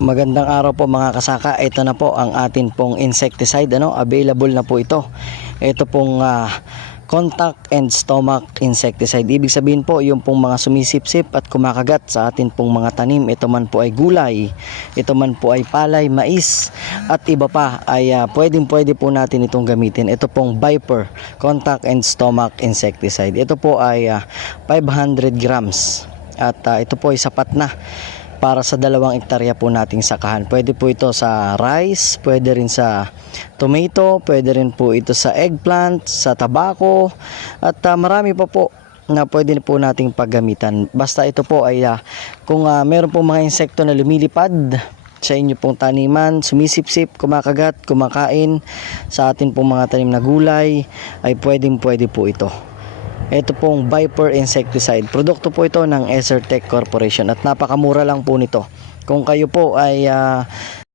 Magandang araw po mga kasaka. Ito na po ang atin pong insecticide. Ano? Available na po ito. Ito pong ah, contact and stomach insecticide. Ibig sabihin po yung pong mga sumisipsip at kumakagat sa atin pong mga tanim. Ito man po ay gulay. Ito man po ay palay, mais at iba pa ay ah, pwedeng pwede po natin itong gamitin. Ito pong Viper contact and stomach insecticide. Ito po ay ah, 500 grams at ah, ito po ay sapat na para sa dalawang ektarya po nating sakahan. Pwede po ito sa rice, pwede rin sa tomato, pwede rin po ito sa eggplant, sa tabako, at ah, marami pa po na pwede po nating paggamitan. Basta ito po ay ah, kung ah, meron po mga insekto na lumilipad sa inyo pong taniman, sumisipsip, kumakagat, kumakain sa atin pong mga tanim na gulay, ay pwedeng pwede po ito. Ito pong Viper Insecticide. Produkto po ito ng Esertech Corporation at napakamura lang po nito. Kung kayo po ay ah,